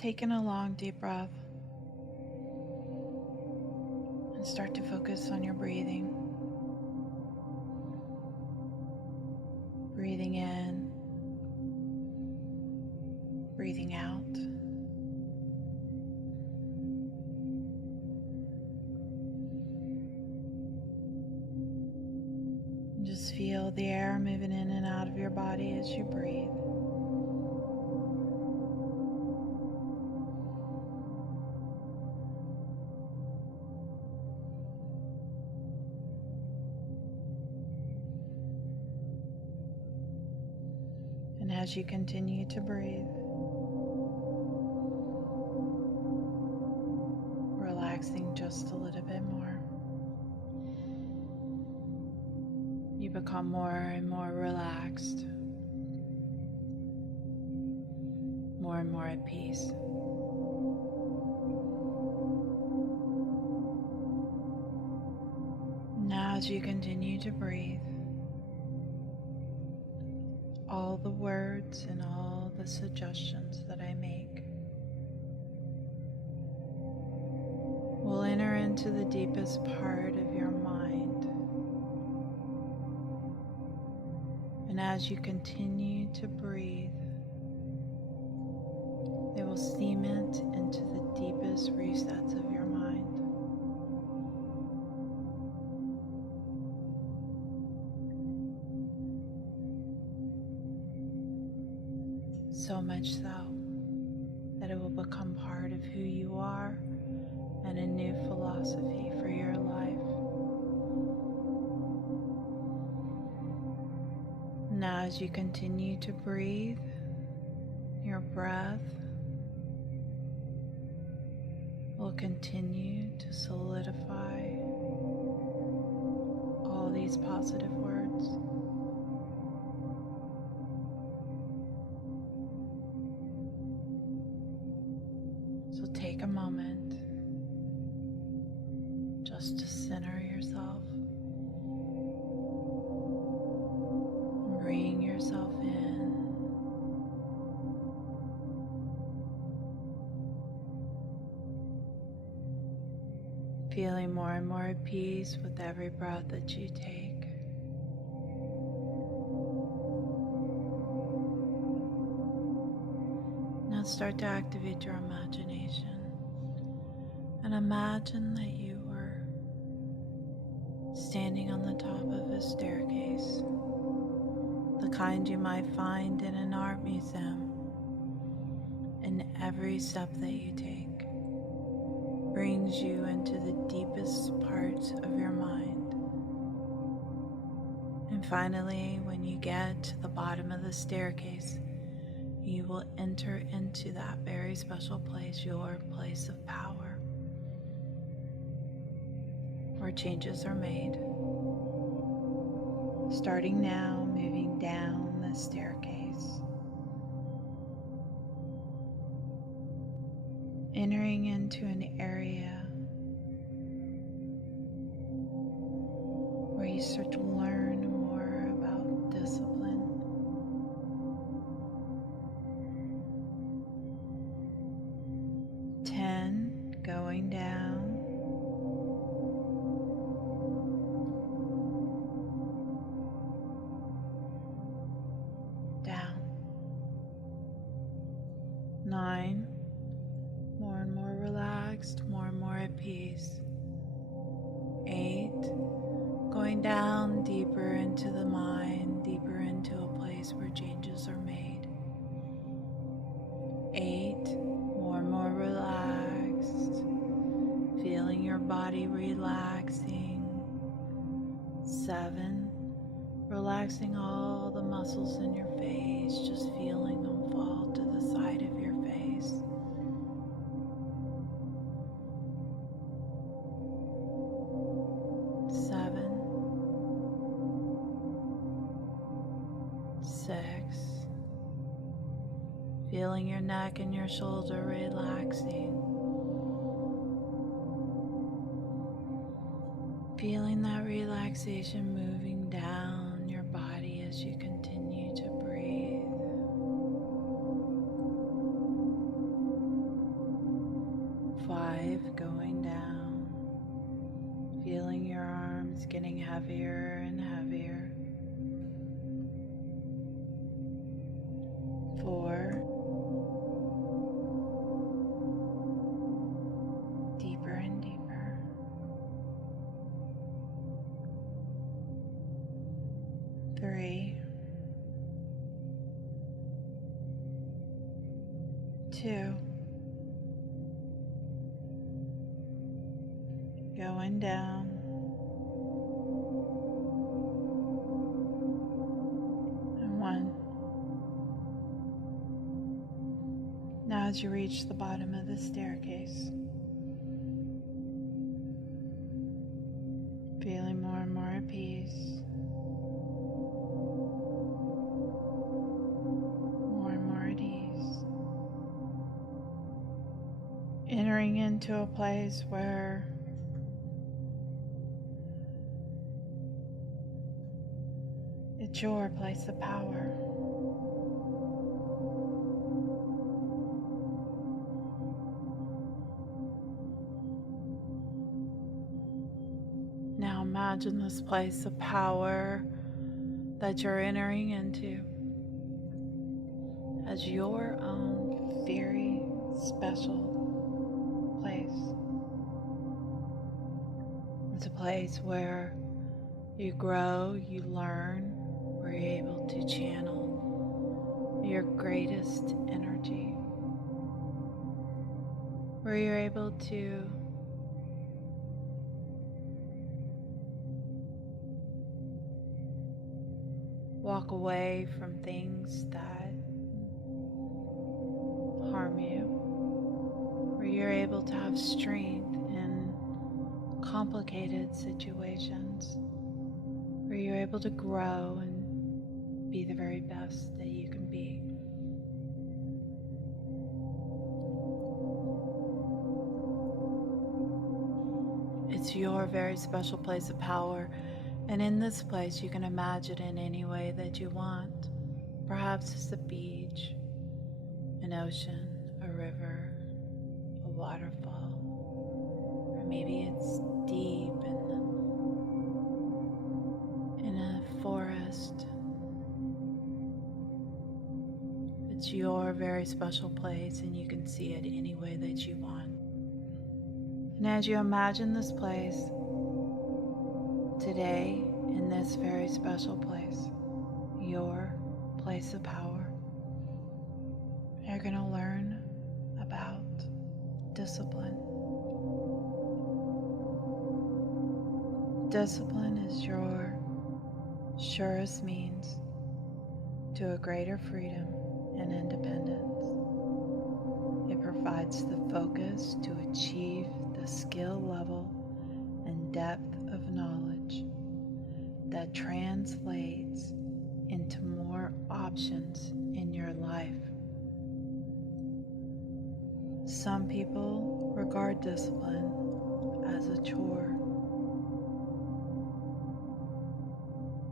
Take in a long, deep breath and start to focus on your breathing. Breathing in, breathing out. And just feel the air moving in and out of your body as you breathe. And as you continue to breathe, relaxing just a little bit more, you become more and more relaxed, more and more at peace. Now as you continue to breathe, all the words and all the suggestions that I make will enter into the deepest part of your mind. And as you continue to breathe, they will cement into the deepest resets of your mind. So much so that it will become part of who you are and a new philosophy for your life. Now as you continue to breathe, your breath will continue to solidify all these positive words. So take a moment just to center yourself and bring yourself in. Feeling more and more at peace with every breath that you take. Now start to activate your imagination and imagine that you were standing on the top of a staircase, the kind you might find in an art museum, and every step that you take brings you into the deepest parts of your mind. And finally, when you get to the bottom of the staircase, you will enter into that very special place, your place of power, where changes are made. Starting now, moving down the staircase, entering into an area where you start to learn more about discipline. Going down, down. 9, more and more relaxed, more and more at peace. 8, going down deeper into the mind, deeper into a place where changes are made. 8, more and more relaxed, feeling your body relaxing. 7, relaxing all the muscles in your face, just feeling them fall to the side of your face. 7, 6, feeling your neck and your shoulder relaxing. Feeling that relaxation moving down your body as you continue to breathe. getting heavier and heavier. 4. Deeper and deeper. 3. 2. Going down. 1. Now as you reach the bottom of the staircase, feeling more and more at peace, more and more at ease, entering into a place where it's your place of power. Now imagine this place of power that you're entering into as your own very special place. It's a place where you grow, you learn, where you're able to channel your greatest energy, where you're able to walk away from things that harm you, where you're able to have strength in complicated situations, where you're able to grow and be the very best that you can be. It's your very special place of power, and in this place you can imagine it in any way that you want. Perhaps it's a beach, an ocean, a river, a waterfall, or maybe it's deep in a forest. It's your very special place, and you can see it any way that you want. And as you imagine this place, today, in this very special place, your place of power, you're going to learn about discipline. Discipline is your surest means to a greater freedom and independence. It provides the focus to achieve the skill level and depth of knowledge that translates into more options in your life. Some people regard discipline as a chore,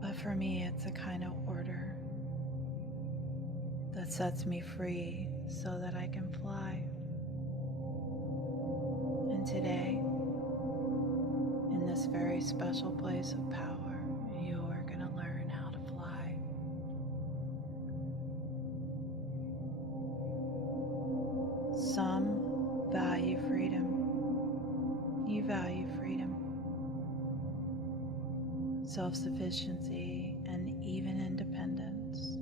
but for me it's a kind of order that sets me free so that I can fly. And today, in this very special place of power, you are going to learn how to fly. Some value freedom. You value freedom, self-sufficiency, and even independence.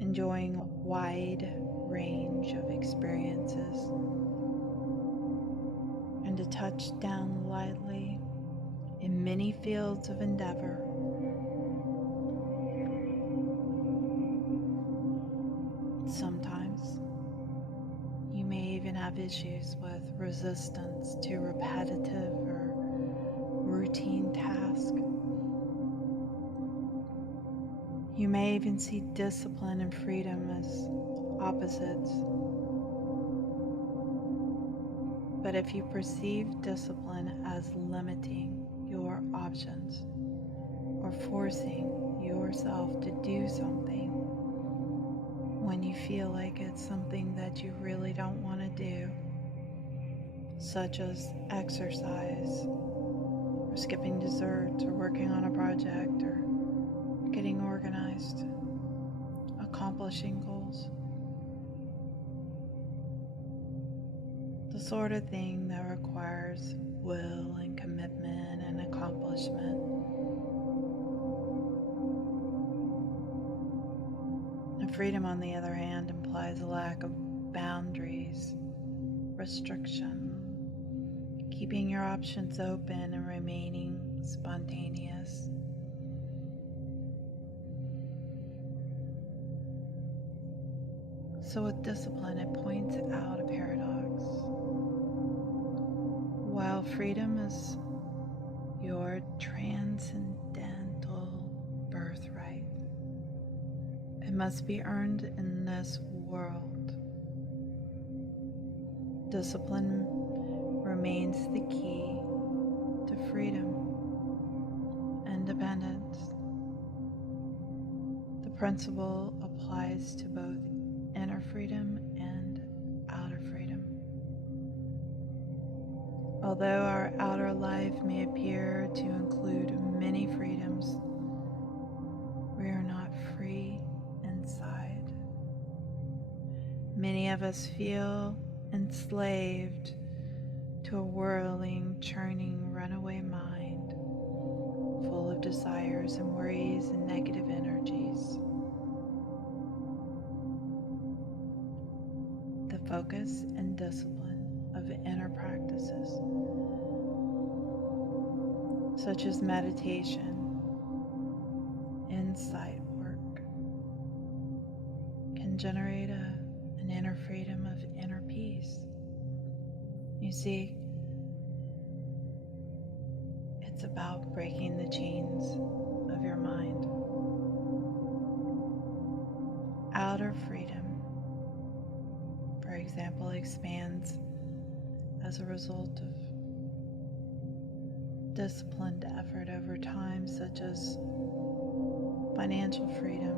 Enjoying a wide range of experiences, and to touch down lightly in many fields of endeavor. Sometimes you may even have issues with resistance to repetitive or routine tasks. You may even see discipline and freedom as opposites. But if you perceive discipline as limiting your options or forcing yourself to do something when you feel like it's something that you really don't want to do, such as exercise, or skipping desserts, or working on a project, or getting organized, accomplishing goals. The sort of thing that requires will and commitment and accomplishment. And freedom, on the other hand, implies a lack of boundaries, restriction, keeping your options open and remaining spontaneous. So with discipline, it points out a paradox. While freedom is your transcendental birthright, it must be earned in this world. Discipline remains the key to freedom, independence. The principle applies to both inner freedom and outer freedom. Although our outer life may appear to include many freedoms, we are not free inside. Many of us feel enslaved to a whirling, churning, runaway mind, full of desires and worries and negative energies. The focus and discipline of inner practices, such as meditation, insight work, can generate an inner freedom of inner peace. You see, it's about breaking the chains of your mind. Outer freedom, for example, expands as a result of disciplined effort over time, such as financial freedom,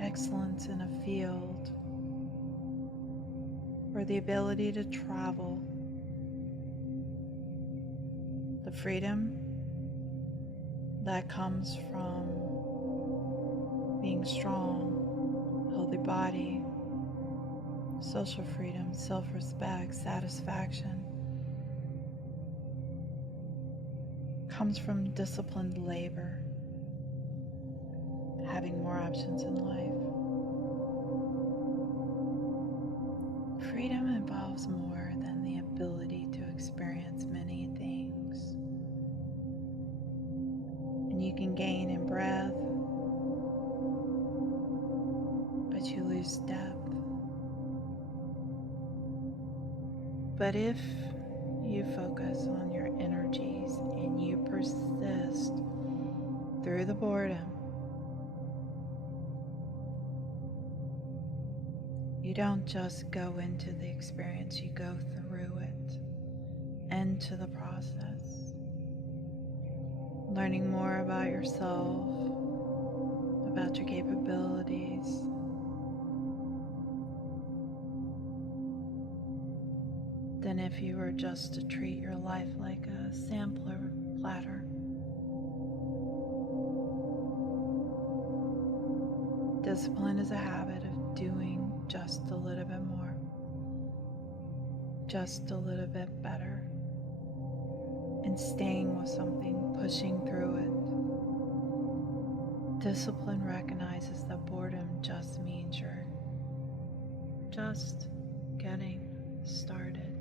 excellence in a field, or the ability to travel. The freedom that comes from being strong, healthy body, social freedom, self-respect, satisfaction, comes from disciplined labor, having more options in life. Freedom involves more than the ability to experience many things. And you can gain in breadth, but you lose depth. But if you focus on your energies and you persist through the boredom, you don't just go into the experience, you go through it, into the process, learning more about yourself, about your capabilities, than if you were just to treat your life like a sampler platter. Discipline is a habit of doing just a little bit more, just a little bit better, and staying with something, pushing through it. Discipline recognizes that boredom just means you're just getting started.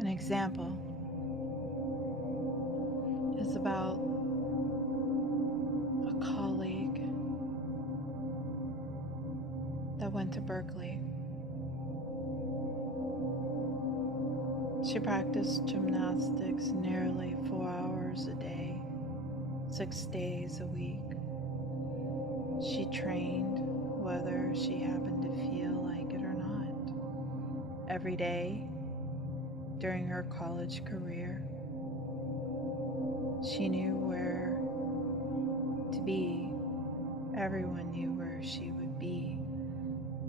An example is about a colleague that went to Berkeley. She practiced gymnastics nearly 4 hours a day, 6 days a week. She trained whether she happened to feel like it or not. Every day during her college career, She knew where to be. Everyone knew where she would be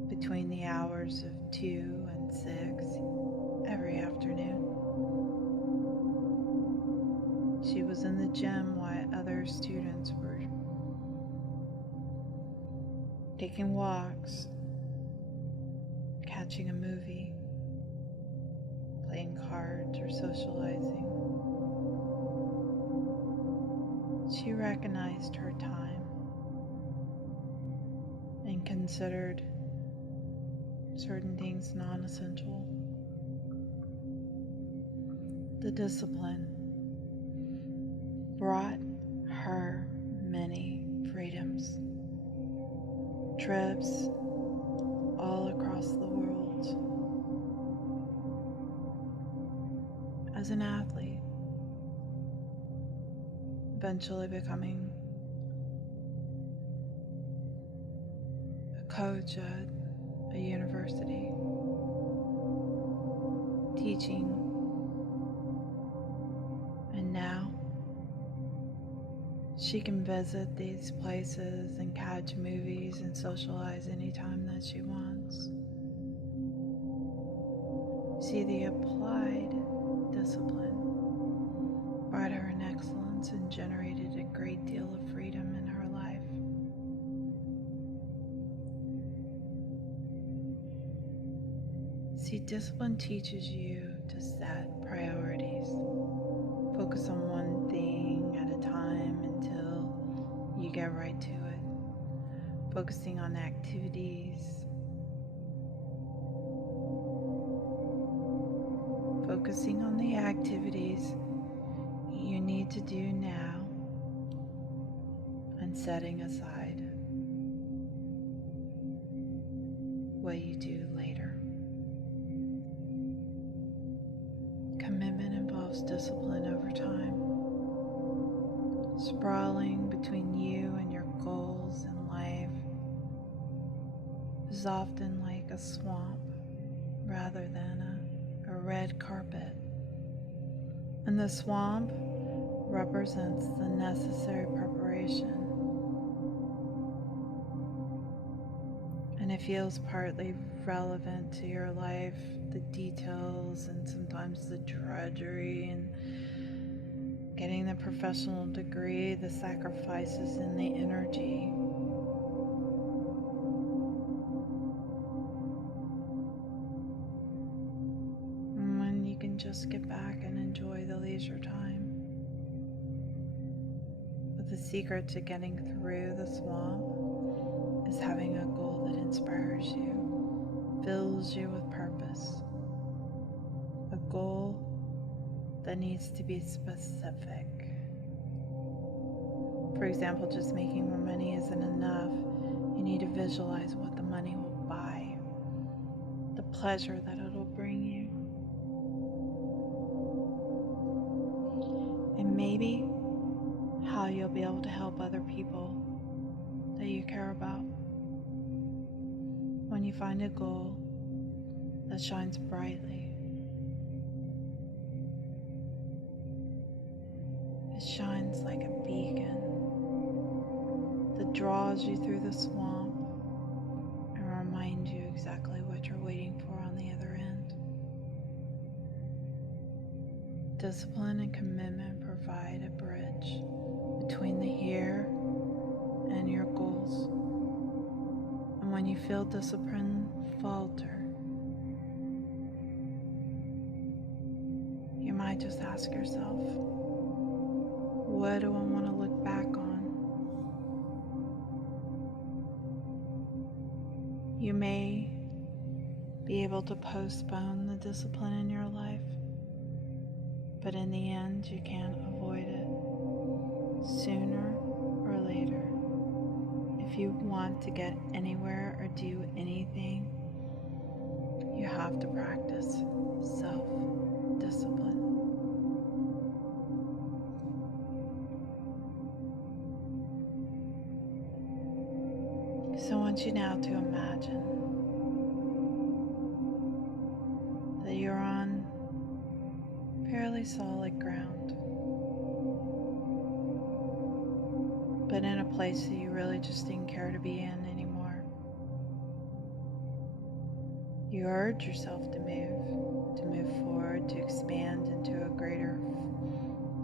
between the hours of 2 and 6 every afternoon. She was in the gym while other students were taking walks, catching a movie, playing cards, or socializing. She recognized her time and considered certain things non-essential. The discipline brought her many freedoms, trips all across the world. As an athlete, eventually becoming a coach at a university, teaching, and now she can visit these places and catch movies and socialize anytime that she wants. See, the applied discipline brought her an excellence and generated a great deal of freedom in her life. See, discipline teaches you to set priorities. Focus on one thing at a time until you get right to it. Focusing on activities. Focusing on the activities you need to do now and setting aside what you do later. Commitment involves discipline over time. Sprawling between you and your goals in life is often like a swamp rather than a red carpet. And the swamp represents the necessary preparation. And it feels partly relevant to your life, the details and sometimes the drudgery and getting the professional degree, the sacrifices and the energy. And when you can just get back and enjoy the leisure time. But the secret to getting through the swamp is having a goal that inspires you, fills you with purpose. A goal that needs to be specific. For example, just making more money isn't enough. You need to visualize what the money will buy, the pleasure that it'll bring you. And maybe how you'll be able to help other people that you care about. When you find a goal that shines brightly, it shines like a beacon that draws you through the swamp and reminds you exactly what you're waiting for on the other end. Discipline and commitment provide a bridge between the here and your goals. And when you feel discipline falter, you might just ask yourself, what do I want to look back on? You may be able to postpone the discipline in your life, but in the end, you can't avoid it. Sooner or later, if you want to get anywhere or do anything, you have to practice self-discipline. So I want you now to imagine that you're on fairly solid ground. place that you really just didn't care to be in anymore. You urge yourself to move forward, to expand into a greater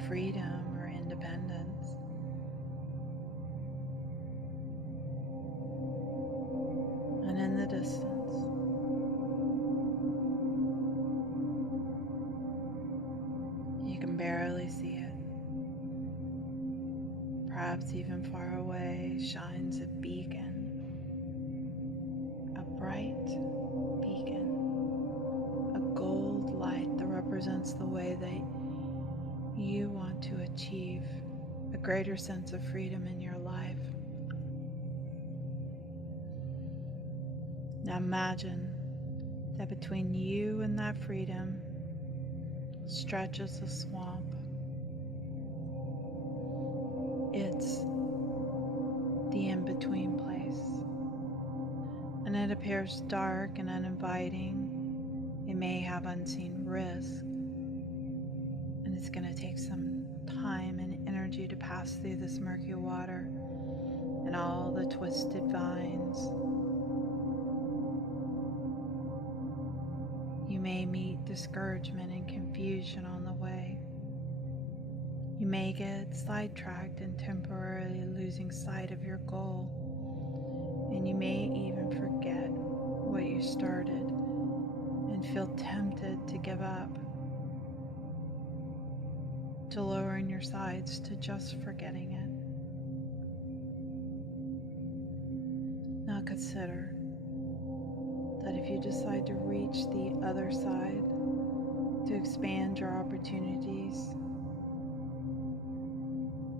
freedom or independence. And in the distance, you can barely see it. Perhaps even far away shines a beacon, a bright beacon, a gold light that represents the way that you want to achieve a greater sense of freedom in your life. Now imagine that between you and that freedom stretches a swamp. It's the in-between place, and it appears dark and uninviting. It may have unseen risk, and it's going to take some time and energy to pass through this murky water and all the twisted vines. You may meet discouragement and confusion on the way. You may get sidetracked and temporarily losing sight of your goal, and you may even forget what you started and feel tempted to give up, to lowering your sights to just forgetting it. Now consider that if you decide to reach the other side, to expand your opportunities,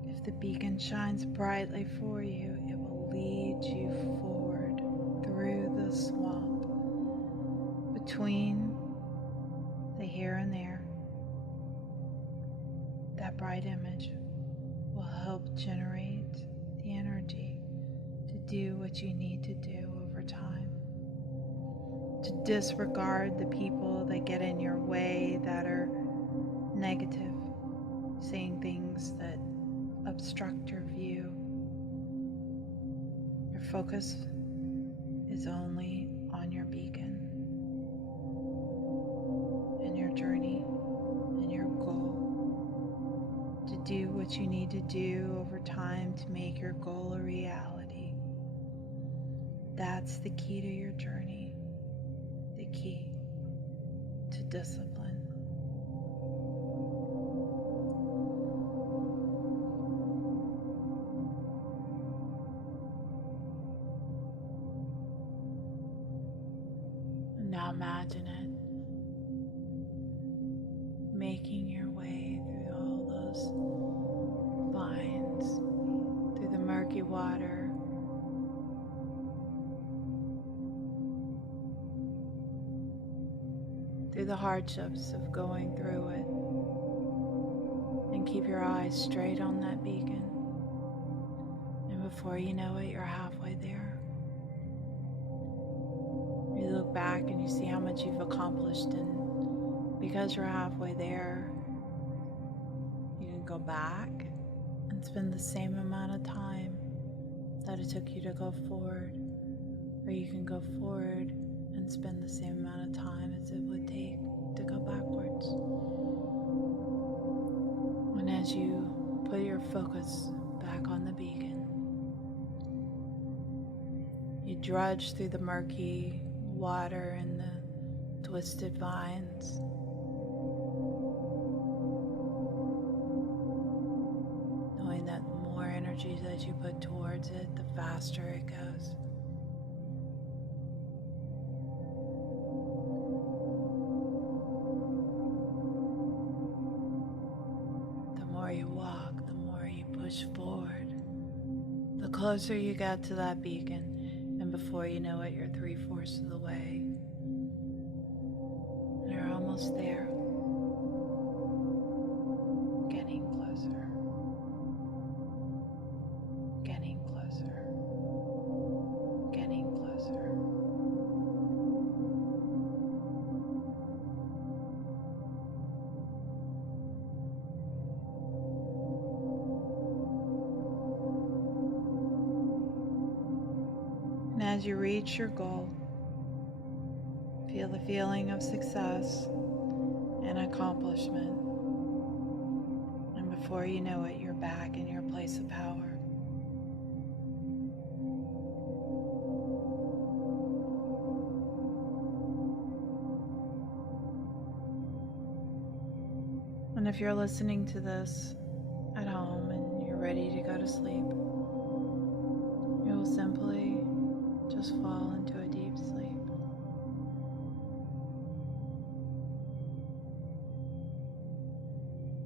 if the beacon shines brightly for you, it will lead you forward through the swamp, between the here and there. That bright image will help generate the energy to do what you need to do over time, to disregard the people that get in your way, that are negative, saying things that obstruct your view. Your focus is only on your beacon and your journey and your goal, to do what you need to do over time to make your goal a reality. That's the key to your journey, the key to discipline. Now imagine it, making your way through all those vines, through the murky water, through the hardships of going through it, and keep your eyes straight on that beacon. And before you know it, you're halfway there. You look back and you see how much you've accomplished, and because you're halfway there, you can go back and spend the same amount of time that it took you to go forward, or you can go forward and spend the same amount of time as it would take to go backwards. And as you put your focus back on the beacon, you drudge through the murky water and the twisted vines, knowing that the more energy that you put towards it, the faster it goes. The more you walk, the more you push forward, the closer you get to that beacon. And before you know it, you're 3/4 of the way. And you're almost there. Getting closer. Getting closer. Getting closer. And as you reach your goal, feel the feeling of success and accomplishment. And before you know it, you're back in your place of power. And if you're listening to this at home and you're ready to go to sleep, you will simply just fall into a deep sleep.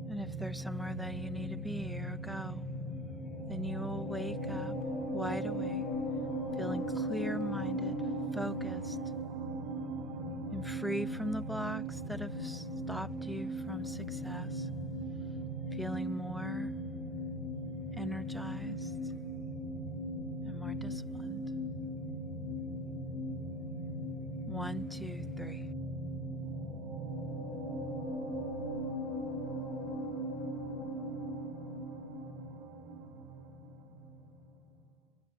And if there's somewhere that you need to be or go, then you will wake up wide awake, feeling clear-minded, focused, and free from the blocks that have stopped you from success, feeling more energized and more disciplined. 1, 2, 3.